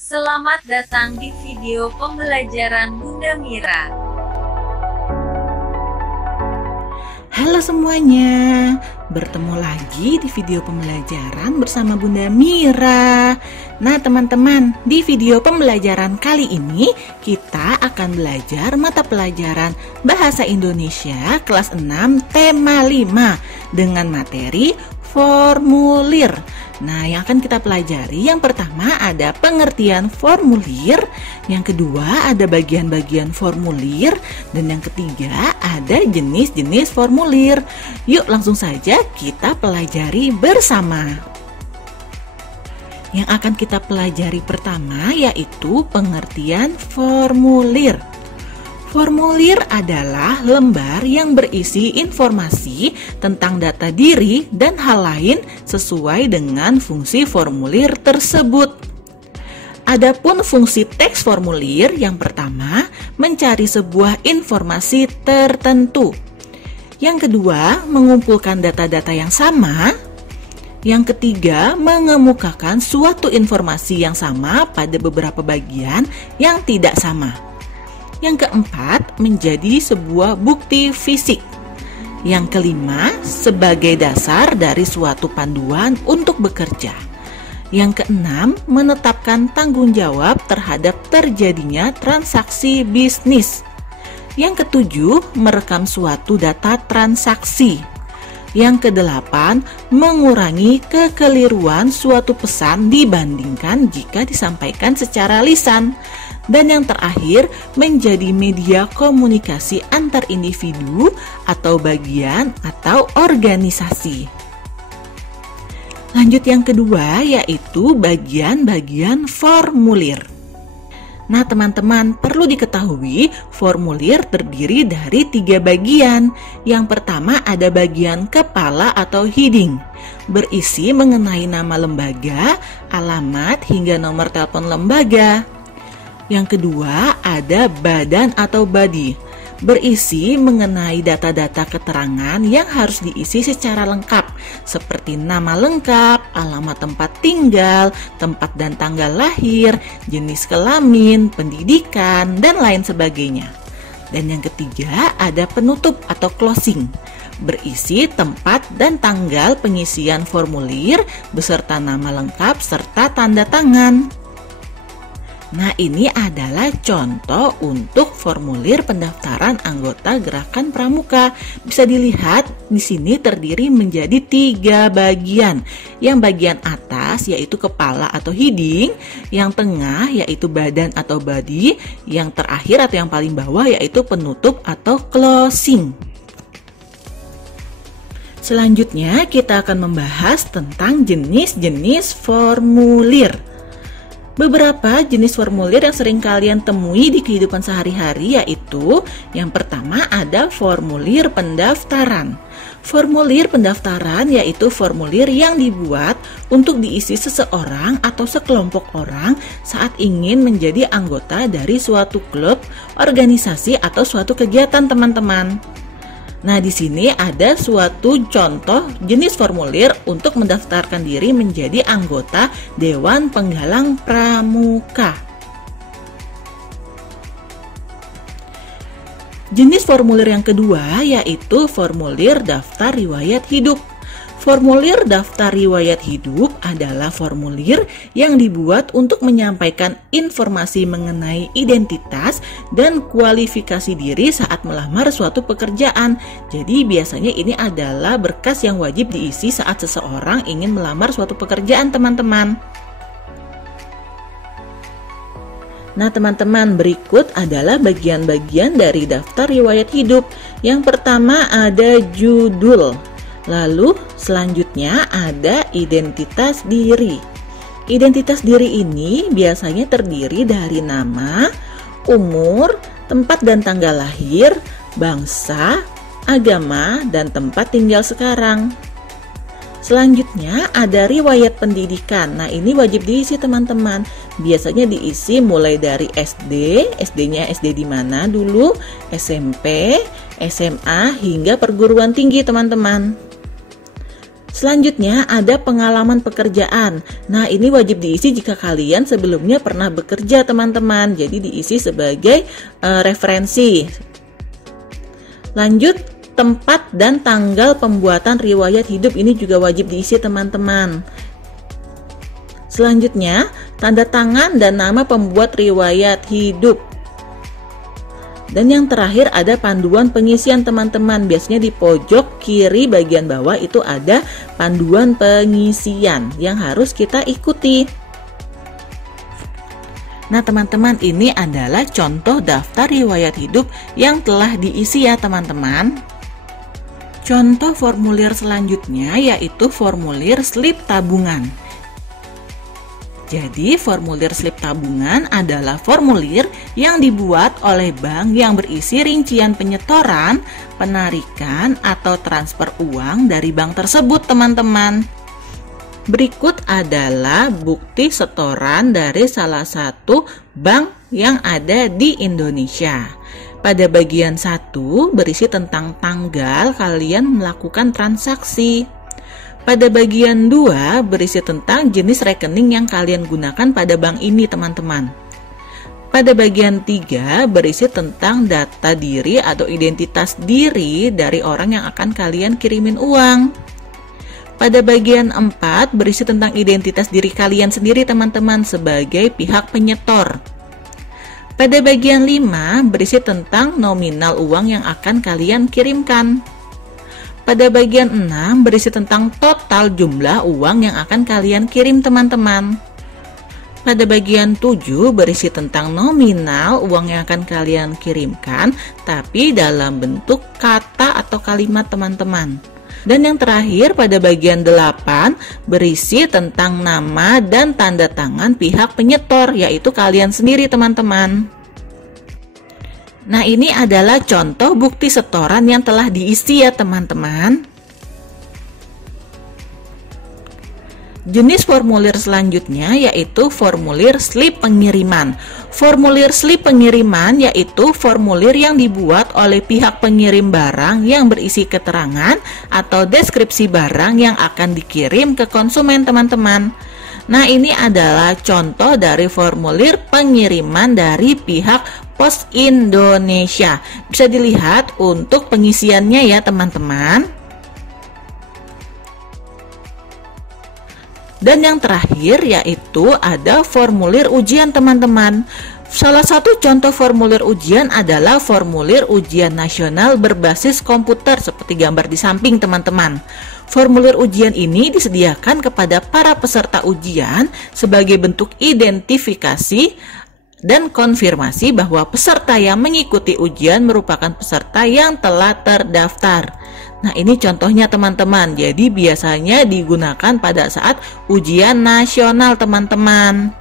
Selamat datang di video pembelajaran Bunda Mira. Halo semuanya, bertemu lagi di video pembelajaran bersama Bunda Mira. Nah teman-teman, di video pembelajaran kali ini kita akan belajar mata pelajaran Bahasa Indonesia kelas 6 tema 5 dengan materi formulir. Nah, yang akan kita pelajari yang pertama ada pengertian formulir, yang kedua ada bagian-bagian formulir, dan yang ketiga ada jenis-jenis formulir. Yuk langsung saja kita pelajari bersama. Yang akan kita pelajari pertama yaitu pengertian formulir. Formulir adalah lembar yang berisi informasi tentang data diri dan hal lain sesuai dengan fungsi formulir tersebut. Adapun fungsi teks formulir yang pertama, mencari sebuah informasi tertentu. Yang kedua, mengumpulkan data-data yang sama. Yang ketiga, mengemukakan suatu informasi yang sama pada beberapa bagian yang tidak sama. Yang keempat, menjadi sebuah bukti fisik. Yang kelima, sebagai dasar dari suatu panduan untuk bekerja. Yang keenam, menetapkan tanggung jawab terhadap terjadinya transaksi bisnis. Yang ketujuh, merekam suatu data transaksi. Yang kedelapan, mengurangi kekeliruan suatu pesan dibandingkan jika disampaikan secara lisan. Dan yang terakhir, menjadi media komunikasi antar individu atau bagian atau organisasi. Lanjut yang kedua, yaitu bagian-bagian formulir. Nah teman-teman, perlu diketahui formulir terdiri dari 3 bagian. Yang pertama ada bagian kepala atau heading, berisi mengenai nama lembaga, alamat, hingga nomor telepon lembaga. Yang kedua ada badan atau body, berisi mengenai data-data keterangan yang harus diisi secara lengkap, seperti nama lengkap, alamat tempat tinggal, tempat dan tanggal lahir, jenis kelamin, pendidikan, dan lain sebagainya. Dan yang ketiga ada penutup atau closing, berisi tempat dan tanggal pengisian formulir beserta nama lengkap serta tanda tangan. Nah, ini adalah contoh untuk formulir pendaftaran anggota Gerakan Pramuka. Bisa dilihat di sini terdiri menjadi 3 bagian. Yang bagian atas yaitu kepala atau heading, yang tengah yaitu badan atau body, yang terakhir atau yang paling bawah yaitu penutup atau closing. Selanjutnya kita akan membahas tentang jenis-jenis formulir. Beberapa jenis formulir yang sering kalian temui di kehidupan sehari-hari yaitu yang pertama ada formulir pendaftaran. Formulir pendaftaran yaitu formulir yang dibuat untuk diisi seseorang atau sekelompok orang saat ingin menjadi anggota dari suatu klub, organisasi atau suatu kegiatan teman-teman. Nah, di sini ada suatu contoh jenis formulir untuk mendaftarkan diri menjadi anggota Dewan Penggalang Pramuka. Jenis formulir yang kedua yaitu formulir daftar riwayat hidup. Formulir daftar riwayat hidup adalah formulir yang dibuat untuk menyampaikan informasi mengenai identitas dan kualifikasi diri saat melamar suatu pekerjaan. Jadi biasanya ini adalah berkas yang wajib diisi saat seseorang ingin melamar suatu pekerjaan, teman-teman. Nah teman-teman, berikut adalah bagian-bagian dari daftar riwayat hidup. Yang pertama ada judul. Lalu selanjutnya ada identitas diri. Identitas diri ini biasanya terdiri dari nama, umur, tempat dan tanggal lahir, bangsa, agama, dan tempat tinggal sekarang. Selanjutnya ada riwayat pendidikan. Nah ini wajib diisi teman-teman. Biasanya diisi mulai dari SD, SD-nya SD di mana dulu, SMP, SMA, hingga perguruan tinggi teman-teman. Selanjutnya ada pengalaman pekerjaan. Nah, ini wajib diisi jika kalian sebelumnya pernah bekerja, teman-teman. Jadi diisi sebagai referensi. Lanjut, tempat dan tanggal pembuatan riwayat hidup ini juga wajib diisi, teman-teman. Selanjutnya, tanda tangan dan nama pembuat riwayat hidup. Dan yang terakhir ada panduan pengisian, teman-teman. Biasanya di pojok kiri bagian bawah itu ada panduan pengisian yang harus kita ikuti. Nah, teman-teman, ini adalah contoh daftar riwayat hidup yang telah diisi ya, teman-teman. Contoh formulir selanjutnya yaitu formulir slip tabungan. Jadi, formulir slip tabungan adalah formulir yang dibuat oleh bank yang berisi rincian penyetoran, penarikan, atau transfer uang dari bank tersebut, teman-teman. Berikut adalah bukti setoran dari salah satu bank yang ada di Indonesia. Pada bagian 1 berisi tentang tanggal kalian melakukan transaksi. Pada bagian 2 berisi tentang jenis rekening yang kalian gunakan pada bank ini, teman-teman. Pada bagian 3 berisi tentang data diri atau identitas diri dari orang yang akan kalian kirimin uang. Pada bagian 4 berisi tentang identitas diri kalian sendiri, teman-teman, sebagai pihak penyetor. Pada bagian 5 berisi tentang nominal uang yang akan kalian kirimkan. Pada bagian 6 berisi tentang total jumlah uang yang akan kalian kirim, teman-teman. Pada bagian 7 berisi tentang nominal uang yang akan kalian kirimkan, tapi dalam bentuk kata atau kalimat, teman-teman. Dan yang terakhir pada bagian 8 berisi tentang nama dan tanda tangan pihak penyetor, yaitu kalian sendiri, teman-teman. Nah, ini adalah contoh bukti setoran yang telah diisi ya, teman-teman. Jenis formulir selanjutnya yaitu formulir slip pengiriman. Formulir slip pengiriman yaitu formulir yang dibuat oleh pihak pengirim barang yang berisi keterangan atau deskripsi barang yang akan dikirim ke konsumen, teman-teman. Nah, ini adalah contoh dari formulir pengiriman dari pihak Pos Indonesia. Bisa dilihat untuk pengisiannya ya, teman-teman. Dan yang terakhir yaitu ada formulir ujian, teman-teman. Salah satu contoh formulir ujian adalah formulir ujian nasional berbasis komputer seperti gambar di samping, teman-teman. Formulir ujian ini disediakan kepada para peserta ujian sebagai bentuk identifikasi dan konfirmasi bahwa peserta yang mengikuti ujian merupakan peserta yang telah terdaftar. Nah, ini contohnya, teman-teman. Jadi biasanya digunakan pada saat ujian nasional, teman-teman.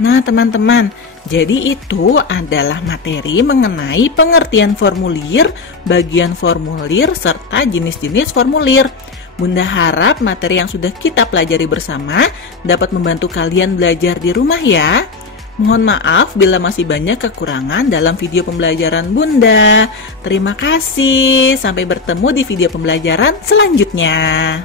Nah, teman-teman, jadi itu adalah materi mengenai pengertian formulir, bagian formulir, serta jenis-jenis formulir. Bunda harap materi yang sudah kita pelajari bersama dapat membantu kalian belajar di rumah ya. Mohon maaf bila masih banyak kekurangan dalam video pembelajaran Bunda. Terima kasih, sampai bertemu di video pembelajaran selanjutnya.